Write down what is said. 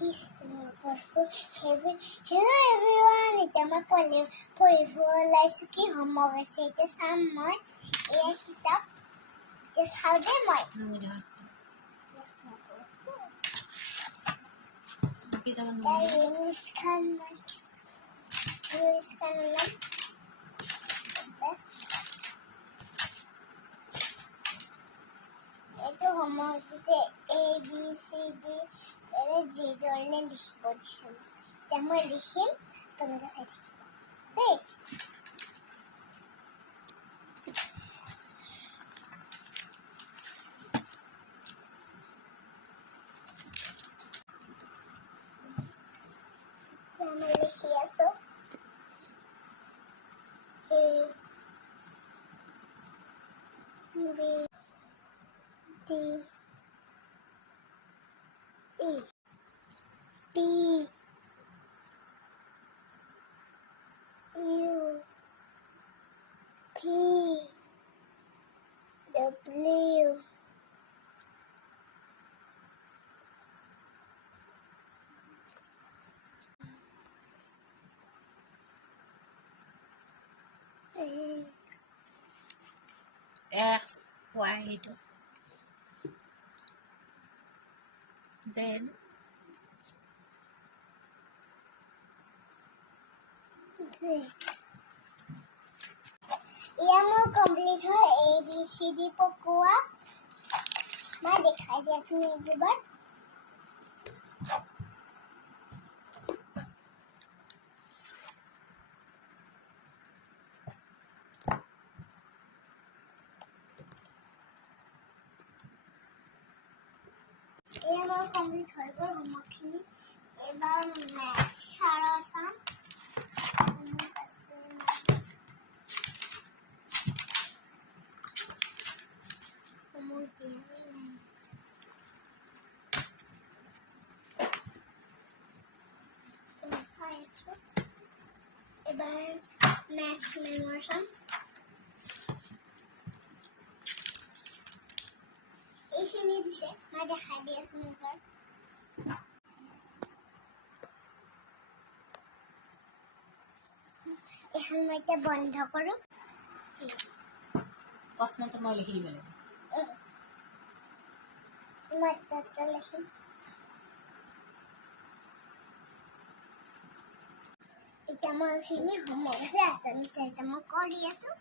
Hello everyone, এতিয়া মই পঢ়িব ওলাইছোঁ কি হোমৱৰ্ক আছে এতিয়া চাম মই এয়া কিতাপ এতিয়া চাওঁ দেই মই ইংলিছখন ওলাম এইটো হোমৱৰ্ক দিছে ABCD যি ধৰণে লিখিব দিছে এতিয়া মই লিখিম তোমালোকে চাই থাকিব দেই মই লিখি আছোঁ A B D E P U P W X, Y, Z, এয়া মোৰ কমপ্লিট হয় ABCD পকোৱা মই দেখাই দি আছোঁ এইবাৰ এয়া মোৰ কমপ্লিট হৈ গ'ল হোমৱৰ্কখিনি এবাৰ মেথছ ছাৰৰ চাম এবাৰ মেথছ মেমৰ চাম এইখিনি দিছে মই দেখাই দি আছোঁ এবাৰ এখন মই এতিয়া বন্ধ কৰোঁ প্ৰশ্নটো মই লিখি দিব লাগিব মই তাতে লিখিম এতিয়া মই এইখিনি হোমৱৰ্ক আছে আছামিছ এতিয়া মই কৰি আছোঁ